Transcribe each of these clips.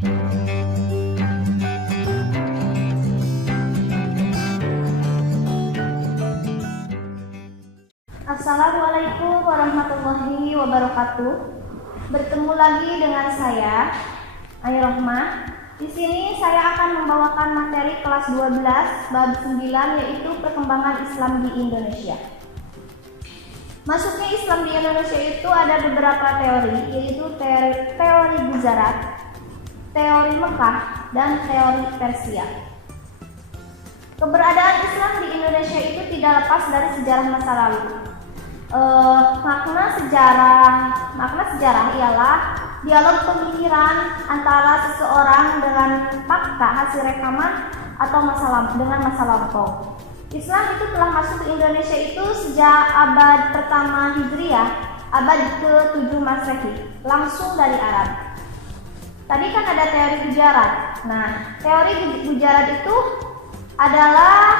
Assalamualaikum warahmatullahi wabarakatuh. Bertemu lagi dengan saya, Ayu Rohmah. Di sini saya akan membawakan materi kelas 12 bab 9, yaitu perkembangan Islam di Indonesia. Masuknya Islam di Indonesia itu ada beberapa teori, yaitu teori Gujarat, teori Mekah, dan teori Persia. Keberadaan Islam di Indonesia itu tidak lepas dari sejarah masa lalu. Makna sejarah ialah dialog pemikiran antara seseorang dengan fakta hasil rekaman atau dengan masa lampau. Islam itu telah masuk ke Indonesia itu sejak abad pertama Hijriah, abad ke-7 Masehi, langsung dari Arab. Tadi kan ada teori Gujarat. Nah, teori Gujarat itu adalah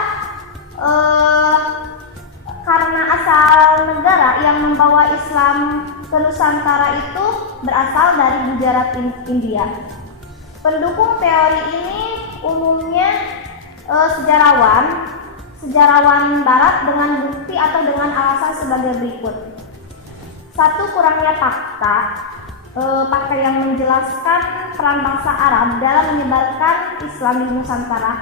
karena asal negara yang membawa Islam ke Nusantara itu berasal dari Gujarat, India. Pendukung teori ini umumnya sejarawan Barat dengan bukti atau dengan alasan sebagai berikut. Satu, kurangnya fakta yang menjelaskan peran bangsa Arab dalam menyebarkan Islam di Nusantara.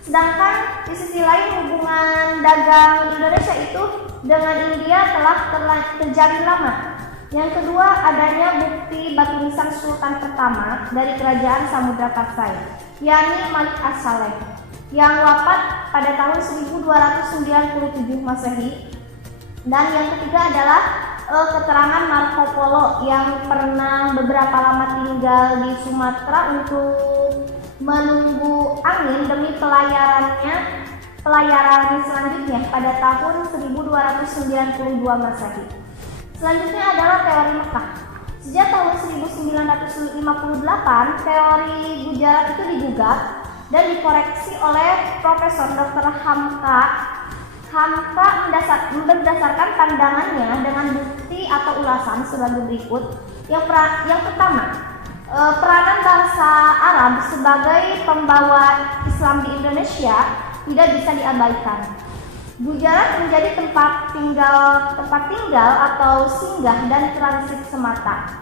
Sedangkan di sisi lain hubungan dagang Indonesia itu dengan India telah terjalin lama. Yang kedua, adanya bukti batu nisan Sultan pertama dari kerajaan Samudra Pasai, yakni Malik As-Saleh, yang wafat pada tahun 1297 Masehi. Dan yang ketiga adalah keterangan Marco Polo yang pernah beberapa lama tinggal di Sumatera untuk menunggu angin demi pelayaran selanjutnya pada tahun 1292 Masehi. Selanjutnya adalah teori Mekah. Sejak tahun 1958, teori Gujarat itu digugat dan dikoreksi oleh Profesor Dr. Hamka berdasarkan pandangannya dengan bukti atau ulasan sebagai berikut. Yang pertama, peranan bangsa Arab sebagai pembawa Islam di Indonesia tidak bisa diabaikan. Gujarat menjadi tempat tinggal atau singgah dan transit semata.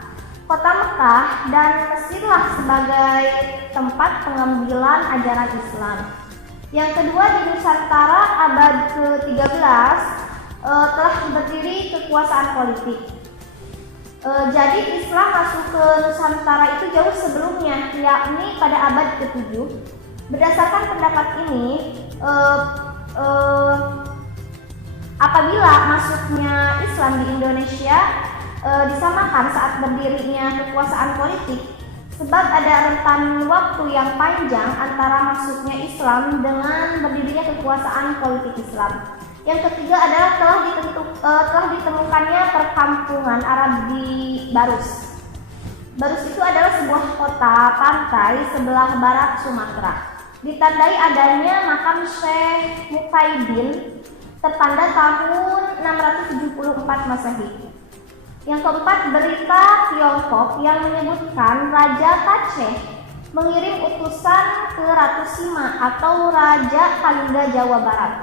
Kota Mekah dan Mesirlah sebagai tempat pengambilan ajaran Islam. Yang kedua, di Nusantara abad ke-13 telah berdiri kekuasaan politik. Jadi Islam masuk ke Nusantara itu jauh sebelumnya, yakni pada abad ke-7. Berdasarkan pendapat ini, apabila masuknya Islam di Indonesia disamakan saat berdirinya kekuasaan politik, sebab ada rentan waktu yang panjang antara masuknya Islam dengan berdirinya kekuasaan politik Islam. Yang ketiga adalah telah ditemukannya perkampungan Arab di Barus. Barus itu adalah sebuah kota pantai sebelah barat Sumatera. Ditandai adanya makam Syekh Mukaidin tertanda tahun 674 Masehi. Yang keempat, berita Tiongkok yang menyebutkan Raja Aceh mengirim utusan ke Ratu Sima atau Raja Kalingga Jawa Barat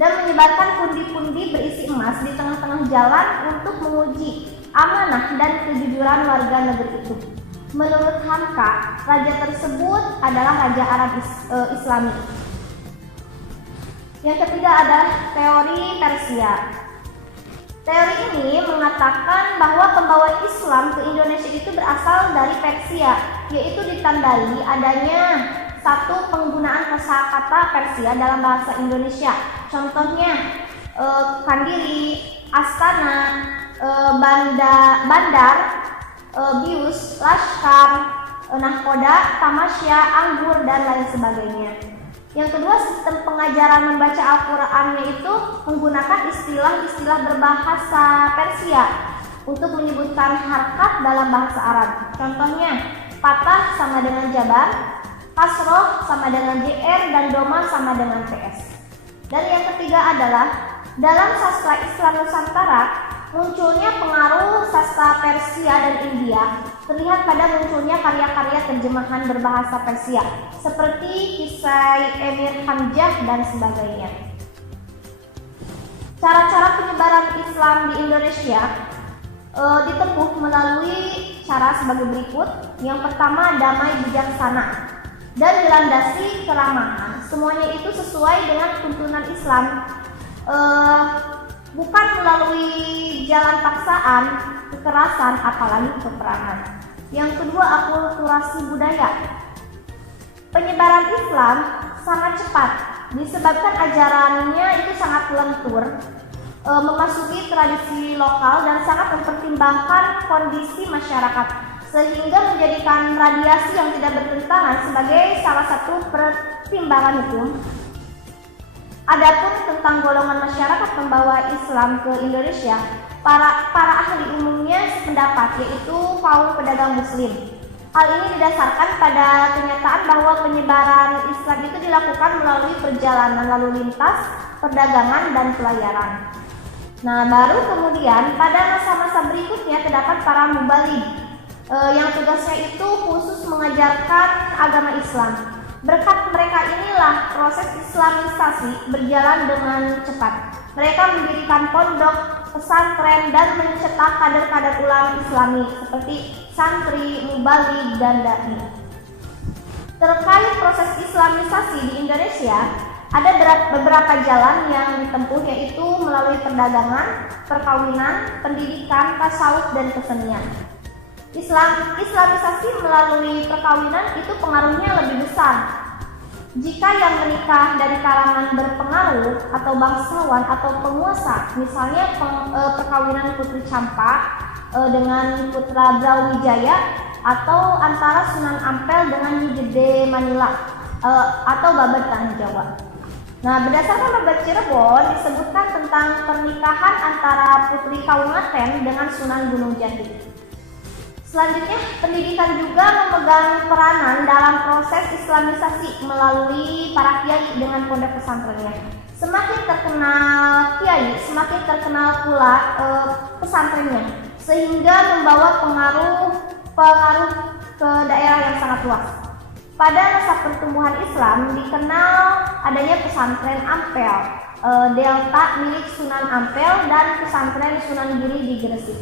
dan menyebarkan pundi-pundi berisi emas di tengah-tengah jalan untuk menguji amanah dan kejujuran warga negeri itu. Menurut Hamka, raja tersebut adalah Raja Arab Islami. Yang ketiga adalah teori Persia. Teori ini mengatakan bahwa pembawa Islam ke Indonesia itu berasal dari Persia, yaitu ditandai adanya satu, penggunaan kosakata Persia dalam bahasa Indonesia. Contohnya Kandiri, Astana, Bandar, Bius, Laskar, Nahkoda, Tamasya, Anggur, dan lain sebagainya. Yang kedua, sistem pengajaran membaca Al-Qur'annya itu menggunakan istilah-istilah berbahasa Persia untuk menyebutkan harkat dalam bahasa Arab. Contohnya, patah sama dengan jabar, kasroh sama dengan JR, dan doma sama dengan PS. Dan yang ketiga adalah dalam sastra Islam Nusantara munculnya pengaruh sastra Persia dan India terlihat pada munculnya karya-karya terjemahan berbahasa Persia seperti Kisai Emir Hamzah dan sebagainya. Cara-cara penyebaran Islam di Indonesia ditempuh melalui cara sebagai berikut. Yang pertama, damai bijaksana dan dilandasi keramahan. Semuanya itu sesuai dengan tuntunan Islam, bukan melalui jalan paksaan, kekerasan, apalagi peperangan. Yang kedua, akulturasi budaya. Penyebaran Islam sangat cepat disebabkan ajarannya itu sangat lentur, memasuki tradisi lokal dan sangat mempertimbangkan kondisi masyarakat, sehingga menjadikan radiasi yang tidak bertentangan sebagai salah satu pertimbangan hukum. Adapun tentang golongan masyarakat pembawa Islam ke Indonesia, para ahli umumnya sependapat, yaitu kaum pedagang muslim. Hal ini didasarkan pada kenyataan bahwa penyebaran Islam itu dilakukan melalui perjalanan lalu lintas, perdagangan, dan pelayaran. Nah, baru kemudian pada masa-masa berikutnya terdapat para mubaligh yang tugasnya itu khusus mengajarkan agama Islam. Berkat mereka inilah proses Islamisasi berjalan dengan cepat. Mereka mendirikan pondok, pesantren, dan mencetak kader-kader ulama Islami seperti santri, mubaligh, dan dai. Terkait proses Islamisasi di Indonesia, ada beberapa jalan yang ditempuh, yaitu melalui perdagangan, perkawinan, pendidikan, tasawuf, dan kesenian. Islamisasi melalui perkawinan itu pengaruhnya lebih besar. Jika yang menikah dari kalangan berpengaruh atau bangsawan atau penguasa, misalnya perkawinan Putri Campa dengan Putra Brawijaya, atau antara Sunan Ampel dengan Nyi Gede Manila atau Babat Tanah Jawa. Nah, berdasarkan Babat Cirebon disebutkan tentang pernikahan antara Putri Kaungaten dengan Sunan Gunung Jati. Selanjutnya, pendidikan juga memegang peranan dalam proses Islamisasi melalui para kiai dengan pondok pesantrennya. Semakin terkenal kiai, semakin terkenal pula pesantrennya, sehingga membawa pengaruh ke daerah yang sangat luas. Pada masa pertumbuhan Islam dikenal adanya pesantren Ampel, Delta milik Sunan Ampel, dan pesantren Sunan Giri di Gresik.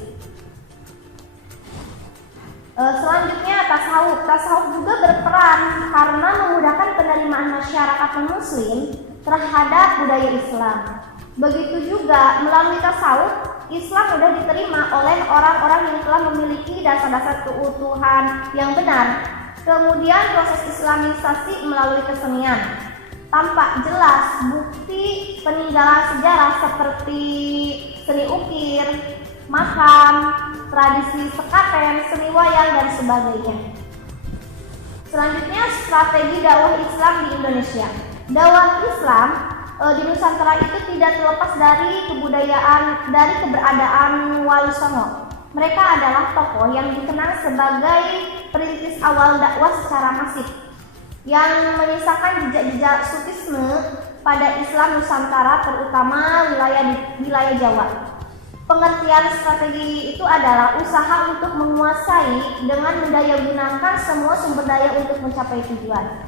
Selanjutnya, tasawuf juga berperan karena memudahkan penerimaan masyarakat non-muslim terhadap budaya Islam. Begitu juga melalui tasawuf, Islam mudah diterima oleh orang-orang yang telah memiliki dasar-dasar keutuhan yang benar. Kemudian proses Islamisasi melalui kesenian. Tampak jelas bukti peninggalan sejarah seperti seni ukir, makam, tradisi sekaten, seni wayang, dan sebagainya. Selanjutnya, strategi dakwah Islam di Indonesia. Dakwah Islam di Nusantara itu tidak terlepas dari keberadaan Wali Songo. Mereka adalah tokoh yang dikenal sebagai perintis awal dakwah secara masif, yang menyisakan jejak-jejak sufisme pada Islam Nusantara, terutama wilayah Jawa. Pengertian strategi itu adalah usaha untuk menguasai dengan mendayagunakan semua sumber daya untuk mencapai tujuan.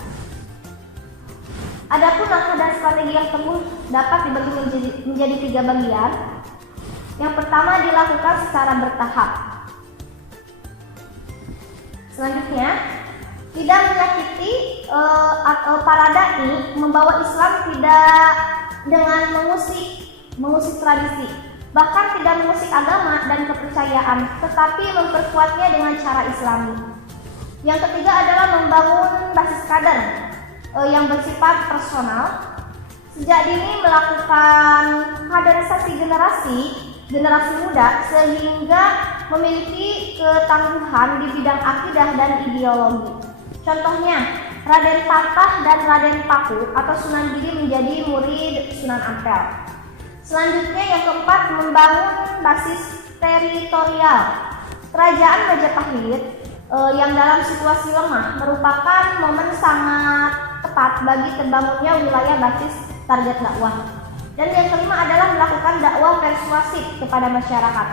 Adapun langkah dan strategi yang tempuh dapat dibagi menjadi 3 bagian. Yang pertama, dilakukan secara bertahap. Selanjutnya, tidak menyakiti atau para dai membawa Islam tidak dengan mengusik tradisi, bahkan tidak mengusik agama dan kepercayaan, tetapi memperkuatnya dengan cara Islami. Yang ketiga adalah membangun basis kader yang bersifat personal. Sejak dini melakukan kaderisasi generasi muda sehingga memiliki ketangguhan di bidang akidah dan ideologi. Contohnya, Raden Patah dan Raden Paku atau Sunan Giri menjadi murid Sunan Ampel. Selanjutnya, yang keempat, membangun basis teritorial. Kerajaan Majapahit yang dalam situasi lemah merupakan momen sangat tepat bagi terbangunnya wilayah basis target dakwah. Dan yang kelima adalah melakukan dakwah persuasif kepada masyarakat.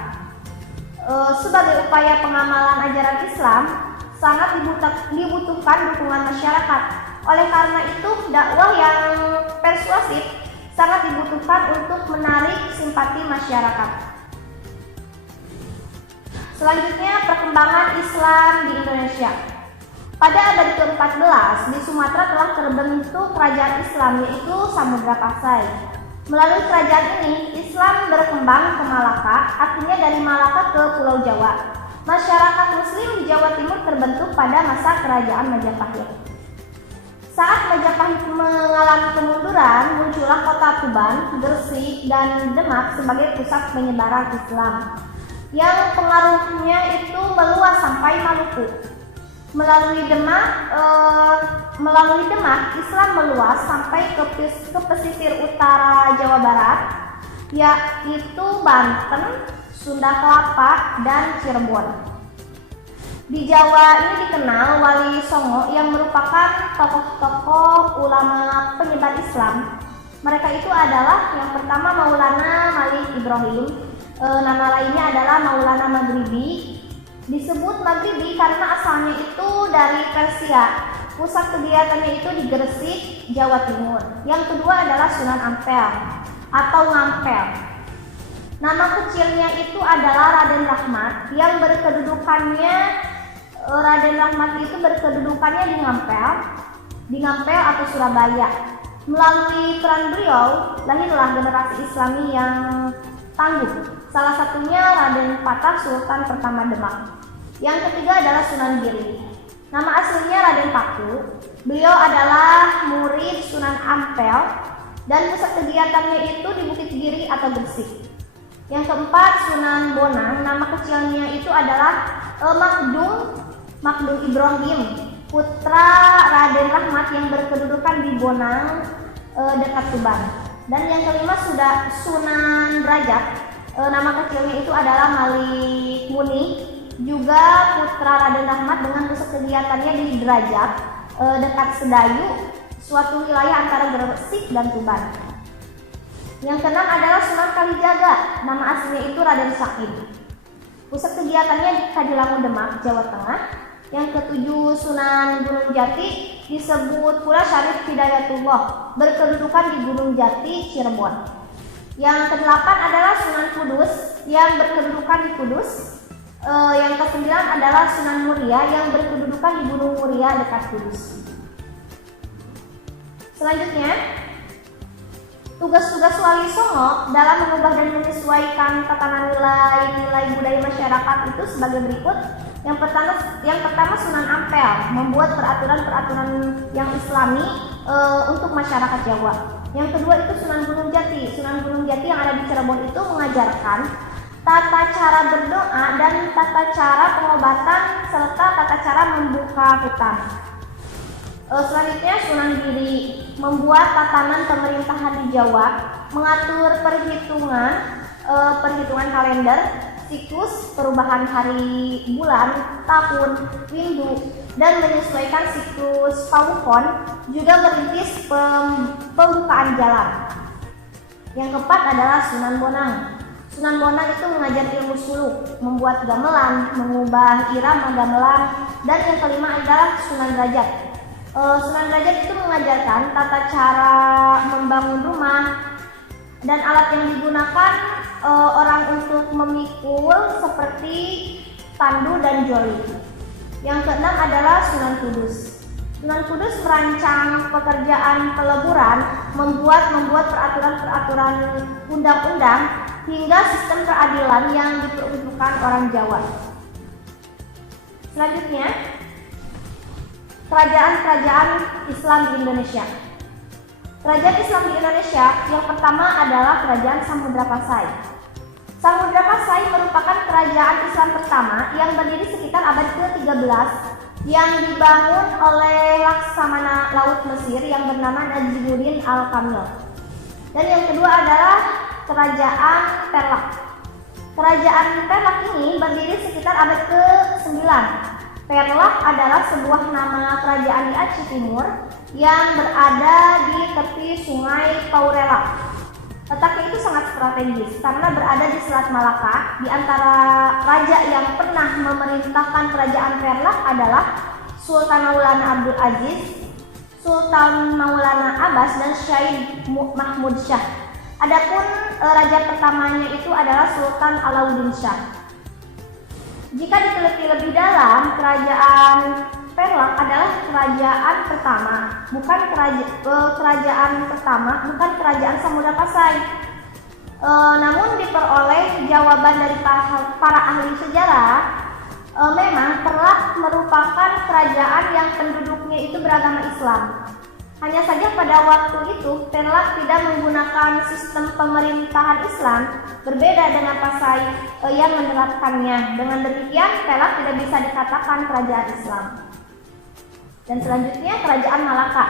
sebagai upaya pengamalan ajaran Islam sangat dibutuhkan dukungan masyarakat. Oleh karena itu, dakwah yang persuasif sangat dibutuhkan untuk menarik simpati masyarakat. Selanjutnya, perkembangan Islam di Indonesia. Pada abad ke-14 di Sumatera telah terbentuk kerajaan Islam, yaitu Samudra Pasai. Melalui kerajaan ini, Islam berkembang ke Malaka, artinya dari Malaka ke Pulau Jawa. Masyarakat Muslim di Jawa Timur terbentuk pada masa kerajaan Majapahit. Saat Majapahit mengalami kemunduran, muncullah kota Tuban, Gresik, dan Demak sebagai pusat penyebaran Islam, yang pengaruhnya itu meluas sampai Maluku. Melalui Demak, Islam meluas sampai ke pesisir utara Jawa Barat, yaitu Banten, Sunda Kelapa, dan Cirebon. Di Jawa ini dikenal Wali Songo yang merupakan tokoh-tokoh ulama penyebar Islam. Mereka itu adalah yang pertama Maulana Malik Ibrahim, nama lainnya adalah Maulana Maghribi. Disebut Maghribi karena asalnya itu dari Persia. Pusat kegiatannya itu di Gresik, Jawa Timur. Yang kedua adalah Sunan Ampel atau Ngampel. Nama kecilnya itu adalah Raden Rahmat yang Raden Rahmat itu berkedudukannya di Ngampel atau Surabaya. Melalui peran beliau, lahirlah generasi Islami yang tangguh. Salah satunya Raden Patah, Sultan pertama Demak. Yang ketiga adalah Sunan Giri. Nama aslinya Raden Paku. Beliau adalah murid Sunan Ampel dan pusat kegiatannya itu di Bukit Giri atau Gresik. Yang keempat Sunan Bonang. Nama kecilnya itu adalah Makdum Ibrahim, putra Raden Rahmat yang berkedudukan di Bonang dekat Tuban. Dan yang kelima sudah Sunan Derajat. Nama kecilnya itu adalah Malik Muni, juga putra Raden Rahmat dengan pusat kegiatannya di Derajat dekat Sedayu, suatu wilayah antara Gresik dan Tuban. Yang keenam adalah Sunan Kalijaga. Nama aslinya itu Raden Sakib. Pusat kegiatannya di Kadilangu, Demak, Jawa Tengah. Yang ketujuh Sunan Gunung Jati, disebut pula Syarif Hidayatullah, berkedudukan di Gunung Jati, Cirebon. Yang kedelapan adalah Sunan Kudus yang berkedudukan di Kudus. Yang kesembilan adalah Sunan Muria yang berkedudukan di Gunung Muria dekat Kudus. Selanjutnya, tugas-tugas Wali Songo dalam mengubah dan menyesuaikan tatanan nilai-nilai budaya masyarakat itu sebagai berikut. Yang pertama Sunan Ampel membuat peraturan-peraturan yang Islami untuk masyarakat Jawa. Yang kedua itu Sunan Gunung Jati. Sunan Gunung Jati yang ada di Cirebon itu mengajarkan tata cara berdoa dan tata cara pengobatan serta tata cara membuka hutan. Selanjutnya Sunan Giri membuat tatanan pemerintahan di Jawa, mengatur perhitungan kalender, siklus, perubahan hari, bulan, tahun, minggu, dan menyesuaikan siklus Pawukon, juga merintis pembukaan jalan. Yang keempat adalah Sunan Bonang. Sunan Bonang itu mengajar ilmu suluk, membuat gamelan, mengubah irama gamelan, dan yang kelima adalah Sunan Derajat. Sunan Derajat itu mengajarkan tata cara membangun rumah dan alat yang digunakan orang untuk memikul seperti tandu dan joli. Yang keenam adalah Sunan Kudus. Sunan Kudus merancang pekerjaan peleburan, membuat peraturan-peraturan undang-undang hingga sistem peradilan yang diperuntukkan orang Jawa. Selanjutnya, kerajaan-kerajaan Islam di Indonesia. Kerajaan Islam di Indonesia yang pertama adalah Kerajaan Samudra Pasai. Samudra Pasai merupakan kerajaan Islam pertama yang berdiri sekitar abad ke-13 yang dibangun oleh Laksamana Laut Mesir yang bernama Najimuddin Al-Kamil. Dan yang kedua adalah Kerajaan Perlak. Kerajaan Perlak ini berdiri sekitar abad ke-9. Perlak adalah sebuah nama kerajaan di Aceh Timur yang berada di tepi Sungai Paurelak. Letaknya itu sangat strategis karena berada di Selat Malaka. Di antara raja yang pernah memerintahkan kerajaan Perlak adalah Sultan Maulana Abdul Aziz, Sultan Maulana Abbas, dan Syed Mahmud Shah. Adapun raja pertamanya itu adalah Sultan Alauddin Shah. Jika diteliti lebih dalam, kerajaan Perlak adalah kerajaan pertama, bukan kerajaan Samudra Pasai. Namun diperoleh jawaban dari para ahli sejarah, memang Perlak merupakan kerajaan yang penduduknya itu beragama Islam. Hanya saja pada waktu itu Perlak tidak menggunakan sistem pemerintahan Islam, berbeda dengan Pasai yang menerapkannya. Dengan demikian Perlak tidak bisa dikatakan kerajaan Islam. Dan selanjutnya kerajaan Malaka.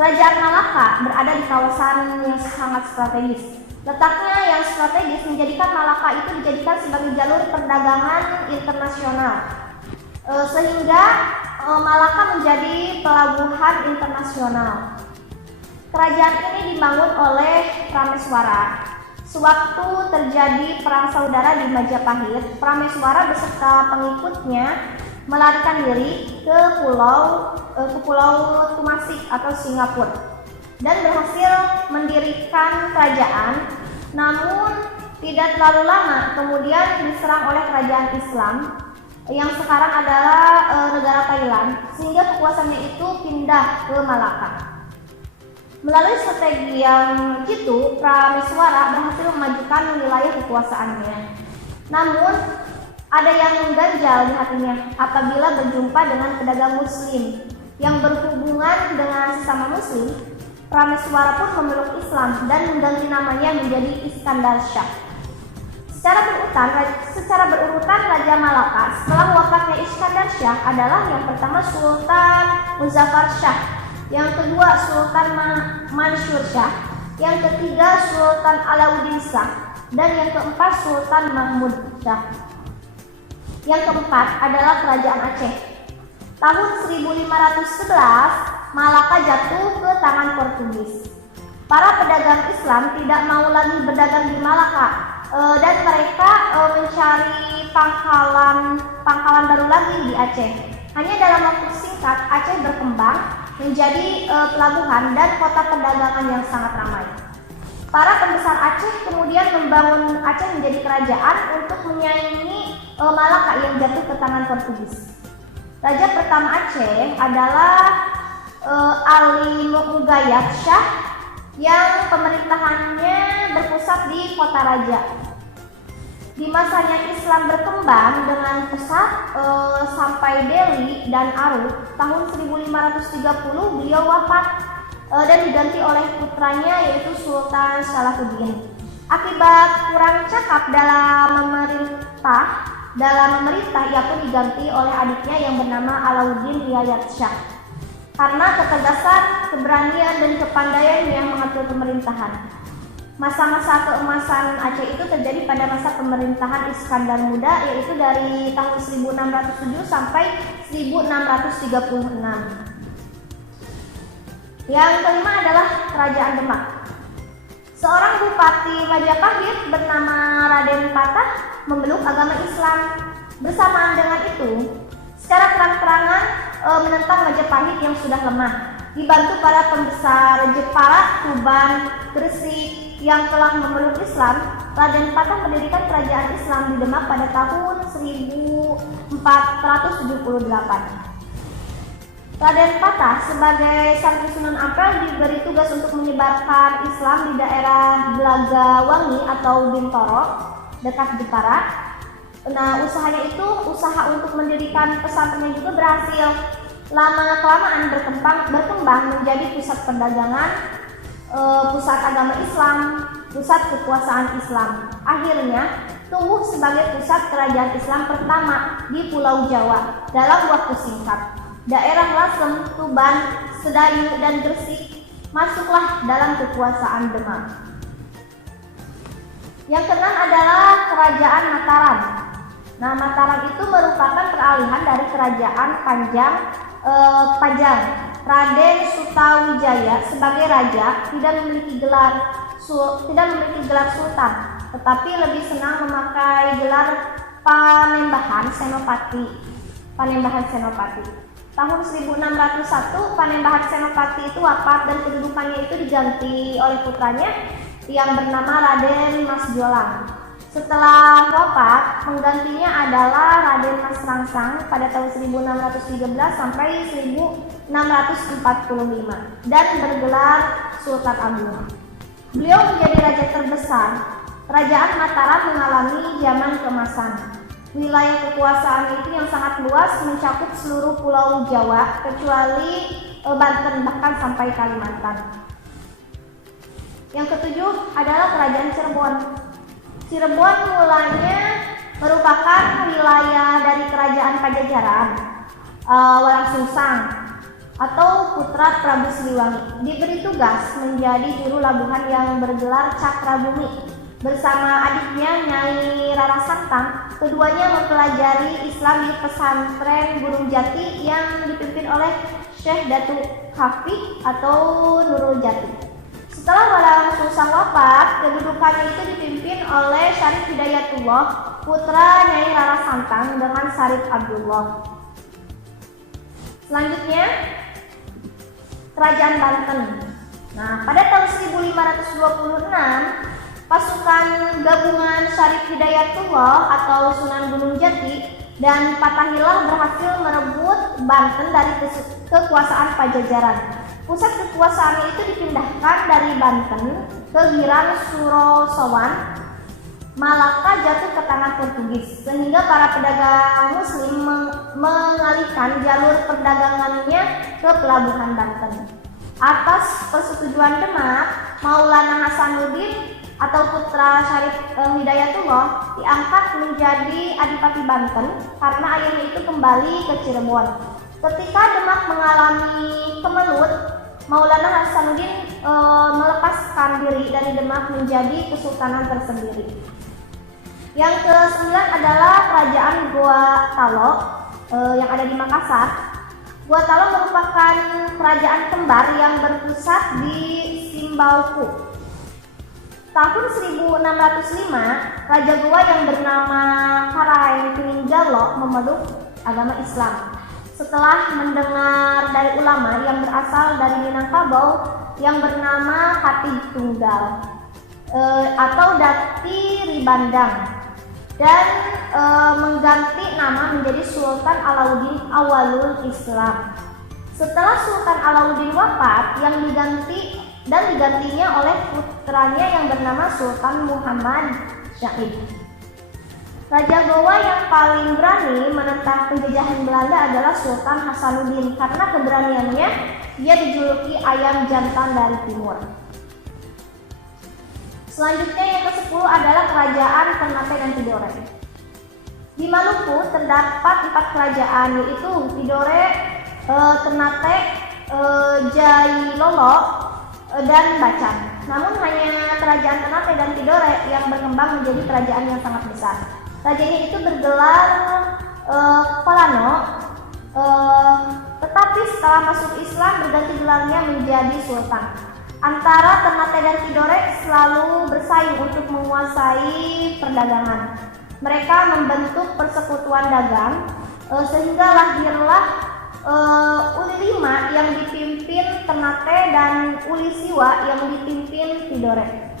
Kerajaan Malaka berada di kawasan yang sangat strategis. Letaknya yang strategis menjadikan Malaka itu dijadikan sebagai jalur perdagangan internasional, sehingga Malaka menjadi pelabuhan internasional. Kerajaan ini dibangun oleh Prameswara. Sewaktu terjadi perang saudara di Majapahit, Prameswara beserta pengikutnya melarikan diri ke pulau Tumasik atau Singapura dan berhasil mendirikan kerajaan. Namun tidak terlalu lama kemudian diserang oleh kerajaan Islam yang sekarang adalah negara Thailand, sehingga kekuasaannya itu pindah ke Malaka. Melalui strategi yang jitu, Prameswara berhasil memajukan wilayah kekuasaannya. Namun ada yang mengganjal di hatinya apabila berjumpa dengan pedagang Muslim yang berhubungan dengan sesama Muslim. Prameswara pun memeluk Islam dan mengganti namanya menjadi Iskandar Shah. Secara berurutan Raja Malaka setelah wafatnya Iskandar Shah adalah yang pertama Sultan Muzaffar Shah, yang kedua Sultan Mansur Shah, yang ketiga Sultan Alauddin Shah, dan yang keempat Sultan Mahmud Shah. Yang keempat adalah Kerajaan Aceh. Tahun 1511 Malaka jatuh ke tangan Portugis. Para pedagang Islam tidak mau lagi berdagang di Malaka, dan mereka mencari pangkalan baru lagi di Aceh. Hanya dalam waktu singkat Aceh berkembang menjadi pelabuhan dan kota perdagangan yang sangat ramai. Para pembesar Aceh kemudian membangun Aceh menjadi kerajaan untuk menyaingi Malaka yang jatuh ke tangan Portugis. Raja pertama Aceh adalah Ali Mugayat Shah yang pemerintahannya berpusat di Kota Raja. Di masanya Islam berkembang dengan pesat sampai Delhi dan Arut. Tahun 1530 beliau wafat dan diganti oleh putranya yaitu Sultan Salahuddin. Akibat kurang cakap dalam memerintah, ia pun diganti oleh adiknya yang bernama Alauddin Riayat Shah. Karena ketegasan, keberanian, dan kepandaiannya yang mengatur pemerintahan. Masa-masa keemasan Aceh itu terjadi pada masa pemerintahan Iskandar Muda, yaitu dari tahun 1607 sampai 1636. Yang kelima adalah Kerajaan Demak. Seorang bupati Majapahit bernama Raden Patah memeluk agama Islam. Bersamaan dengan itu, secara terang-terangan menentang Majapahit yang sudah lemah. Dibantu para pembesar Jepara, Tuban, Gresik yang telah memeluk Islam, Raden Patah mendirikan kerajaan Islam di Demak pada tahun 1478. Raden Patah sebagai Santri Sunan Ampel diberi tugas untuk menyebarkan Islam di daerah Blagawangi atau Bintoro, dekat Jepara. Nah, usahanya itu usaha untuk mendirikan pesantren juga berhasil. Lama-kelamaan berkembang menjadi pusat perdagangan, pusat agama Islam, pusat kekuasaan Islam. Akhirnya tumbuh sebagai pusat kerajaan Islam pertama di Pulau Jawa dalam waktu singkat. Daerah Lasem, Tuban, Sedayu, dan Gresik masuklah dalam kekuasaan Demak. Yang keenam adalah Kerajaan Mataram. Nah, Mataram itu merupakan peralihan dari Kerajaan Pajang. Raden Sutawijaya sebagai raja tidak memiliki gelar tidak memiliki gelar sultan, tetapi lebih senang memakai gelar Panembahan Senopati. Tahun 1601 Panembahan Senopati itu wafat dan kedudukannya itu diganti oleh putranya yang bernama Raden Mas Jolang. Setelah wafat, penggantinya adalah Raden Mas Rangsang pada tahun 1613 sampai 1645 dan bergelar Sultan Agung. Beliau menjadi raja terbesar. Kerajaan Mataram mengalami zaman keemasan. Wilayah kekuasaan itu yang sangat luas mencakup seluruh pulau Jawa kecuali Banten bahkan sampai Kalimantan. Yang ketujuh adalah Kerajaan Cirebon. Cirebon mulanya merupakan wilayah dari Kerajaan Pajajaran, Walang Sungsang atau putra Prabu Siliwangi. Diberi tugas menjadi juru labuhan yang bergelar Cakrabumi. Bersama adiknya Nyai Rara Santang, keduanya mempelajari Islam di pesantren Gunung Jati yang dipimpin oleh Syekh Datu Hafiz atau Nurul Jati. Setelah Walang Sungsang wafat, kedudukannya itu dipimpin oleh Syarif Hidayatullah, putra Nyai Rara Santang dengan Syarif Abdullah. Selanjutnya, Kerajaan Banten. Nah, pada tahun 1526, pasukan gabungan Syarif Hidayatullah atau Sunan Gunung Jati dan Fathahilah berhasil merebut Banten dari kekuasaan Pajajaran. Pusat kekuasaannya itu dipindahkan dari Banten ke Giran Surosowan. Malaka jatuh ke tangan Portugis sehingga para pedagang Muslim mengalihkan jalur perdagangannya ke pelabuhan Banten. Atas persetujuan Demak, Maulana Hasanuddin atau putra Syarif Hidayatullah diangkat menjadi Adipati Banten karena ayahnya itu kembali ke Cirebon. Ketika Demak mengalami kemelut, Maulana Hasanuddin melepaskan diri dari Demak menjadi kesultanan tersendiri. Yang ke-9 adalah Kerajaan Goa Talo yang ada di Makassar. Goa Talo merupakan kerajaan kembar yang berpusat di Simbauku. Tahun 1605, Raja Goa yang bernama Karaeng Tinggalo memeluk agama Islam. Setelah mendengar dari ulama yang berasal dari Minangkabau yang bernama Katib Tunggal atau Dati Ribandang dan mengganti nama menjadi Sultan Alauddin Awalul Islam. Setelah Sultan Alauddin wafat, yang digantinya oleh putranya yang bernama Sultan Muhammad Syahid. Raja Gowa yang paling berani menentang penjajahan Belanda adalah Sultan Hasanuddin. Karena keberaniannya, dia dijuluki ayam jantan dari timur. Selanjutnya yang ke-10 adalah Kerajaan Ternate dan Tidore. Di Maluku terdapat 4 kerajaan, yaitu Tidore, Ternate, Jailolo, dan Bacan. Namun hanya Kerajaan Ternate dan Tidore yang berkembang menjadi kerajaan yang sangat besar. Rajanya itu bergelar Kolano, tetapi setelah masuk Islam berganti gelarnya menjadi Sultan. Antara Ternate dan Tidore selalu bersaing untuk menguasai perdagangan. Mereka membentuk persekutuan dagang sehingga lahirlah Uli Lima yang dipimpin Ternate dan Uli Siwa yang dipimpin Tidore.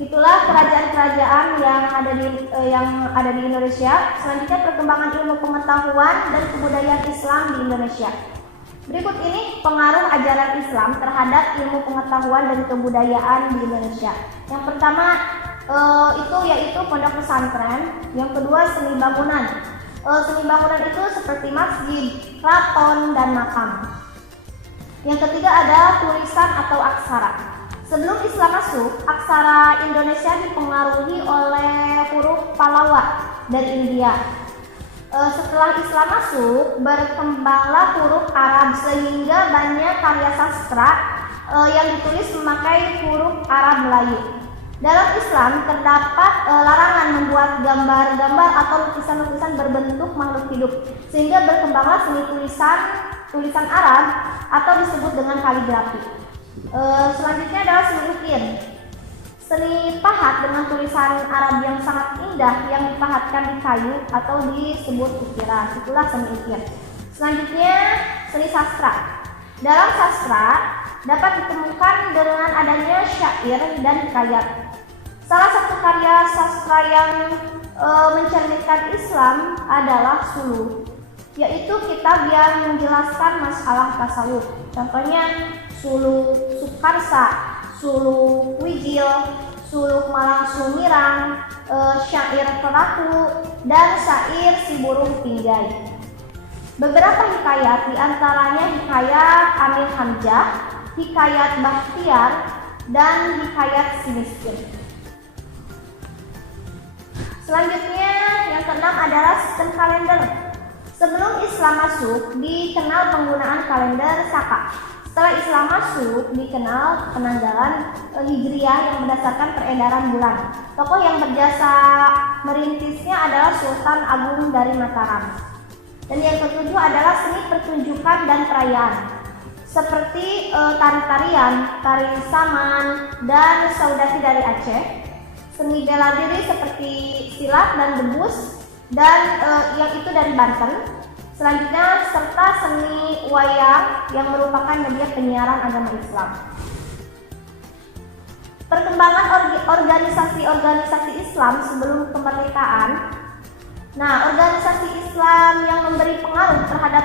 Itulah kerajaan-kerajaan yang ada di Indonesia. Selanjutnya perkembangan ilmu pengetahuan dan kebudayaan Islam di Indonesia. Berikut ini pengaruh ajaran Islam terhadap ilmu pengetahuan dan kebudayaan di Indonesia. Yang pertama yaitu pondok pesantren. Yang kedua seni bangunan. Seni bangunan itu seperti masjid, keraton, dan makam. Yang ketiga ada tulisan atau aksara. Sebelum Islam masuk, aksara Indonesia dipengaruhi oleh huruf Pallawa dari India. Setelah Islam masuk, berkembanglah huruf Arab sehingga banyak karya sastra yang ditulis memakai huruf Arab Melayu. Dalam Islam terdapat larangan membuat gambar-gambar atau lukisan-lukisan berbentuk makhluk hidup, sehingga berkembanglah seni tulisan Arab atau disebut dengan kaligrafi. Selanjutnya adalah seni ukir. Seni pahat dengan tulisan Arab yang sangat indah yang dipahatkan di kayu atau disebut ukiran. Itulah seni ukir. Selanjutnya seni sastra. Dalam sastra dapat ditemukan dengan adanya syair dan hikayat. Salah satu karya sastra yang mencerminkan Islam adalah Suluh, yaitu kitab yang menjelaskan masalah tasawuf. Contohnya Suluh Sukarsa, Suluh Wijil, Suluh Malang Sumirang, Syair Peratu, dan Syair Si Burung Pinggay. Beberapa hikayat diantaranya hikayat Amir Hamzah, hikayat Bahtiar, dan hikayat Si Miskin. Selanjutnya yang keenam adalah sistem kalender. Sebelum Islam masuk, dikenal penggunaan kalender Saka. Setelah Islam masuk, dikenal penanggalan Hijriah yang berdasarkan peredaran bulan. Tokoh yang berjasa merintisnya adalah Sultan Agung dari Mataram. Dan yang ketujuh adalah seni pertunjukan dan perayaan, seperti tari-tarian, tari saman, dan saudati dari Aceh. Seni bela diri seperti silat dan debus, dan yang itu dari Banten. Selanjutnya serta seni wayang yang merupakan media penyiaran agama Islam. Perkembangan organisasi-organisasi Islam sebelum kemerdekaan. Nah, organisasi Islam yang memberi pengaruh terhadap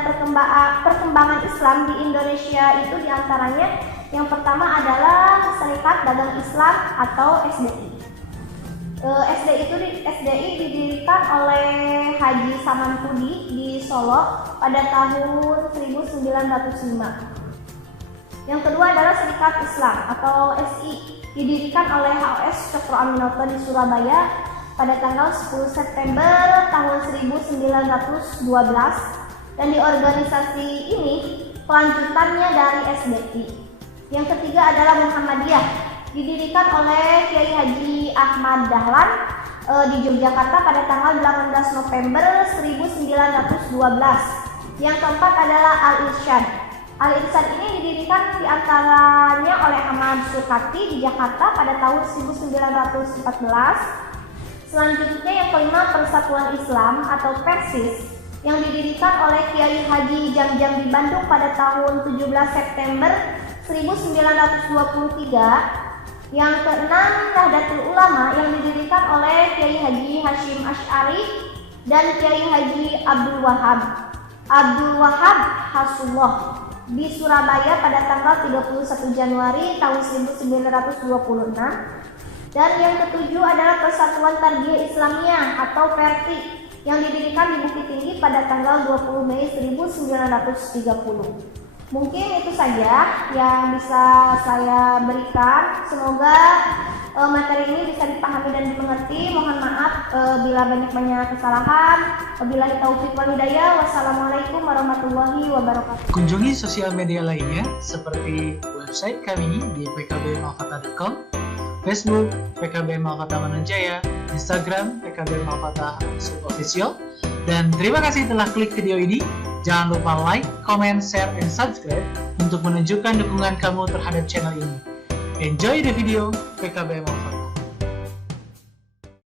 perkembangan Islam di Indonesia itu diantaranya yang pertama adalah Serikat Dagang Islam atau SDI. SDI didirikan oleh Haji Samanhudi di Solo pada tahun 1905. Yang kedua adalah Serikat Islam atau SI, didirikan oleh HOS Cokro Aminoto di Surabaya pada tanggal 10 September tahun 1912, dan di organisasi ini kelanjutannya dari SDI. Yang ketiga adalah Muhammadiyah, didirikan oleh Kiai Haji Ahmad Dahlan di Yogyakarta pada tanggal 18 November 1912. Yang keempat adalah Al-Irsyad. Al-Irsyad ini didirikan diantaranya oleh Ahmad Sukati di Jakarta pada tahun 1914. Selanjutnya yang kelima Persatuan Islam atau Persis, yang didirikan oleh Kiai Haji Jam-Jam di Bandung pada tahun 17 September 1923. Yang keenam Nahdlatul Ulama, yang didirikan oleh Kiai Haji Hashim Asy'ari dan Kiai Haji Abdul Wahab Hasullah di Surabaya pada tanggal 31 Januari tahun 1926. Dan yang ketujuh adalah Persatuan Tarbiyah Islamiyah atau PERTI, yang didirikan di Bukit Tinggi pada tanggal 20 Mei 1930. Mungkin itu saja yang bisa saya berikan. Semoga materi ini bisa dipahami dan dimengerti. Mohon maaf bila banyak kesalahan. Wabillahi taufiq wal hidayah. Wassalamualaikum warahmatullahi wabarakatuh. Kunjungi sosial media lainnya seperti website kami di pkbmalfata.com, Facebook PKB Malfata Manunjaya, Instagram PKB Malfata Official. Dan terima kasih telah klik video ini. Jangan lupa like, comment, share, and subscribe untuk menunjukkan dukungan kamu terhadap channel ini. Enjoy the video PKB Malfata.